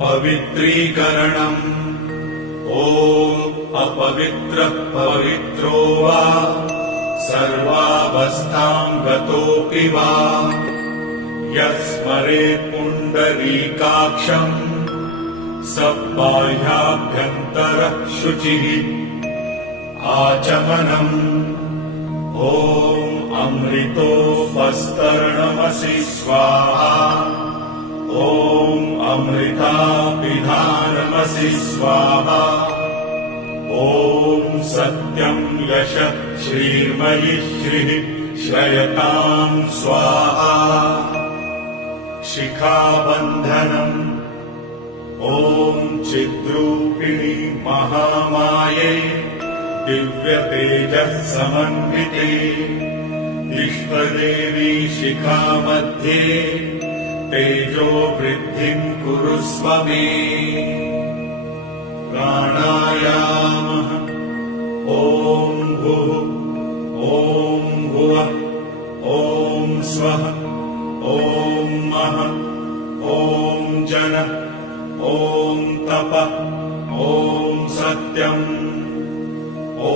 पवित्रीकरणम्। ॐ अपवित्रः पवित्रो वा सर्वावस्थां गतोऽपि वा यः स्मरेत् पुण्डरीकाक्षम् स बाह्याभ्यन्तरः शुचिः। आचमनम्। ॐ अमृतोपस्तरणमसि स्वाहा। ॐ अमृतापिधानमसि स्वाहा। ॐ सत्यं यशः श्रीर्मयि श्रीः श्रयतां स्वाहा। शिखाबन्धनम्। ॐ चिद्रूपिणि महामाये दिव्यतेजः समन्विते इष्टदेवी शिखा मध्ये तेजो वृद्धिं कुरुस्व मे। प्राणायामः। ॐ भुः ॐ भुवः ॐ स्वः ॐ महः ॐ जनः ॐ तपः ॐ सत्यम् ॐ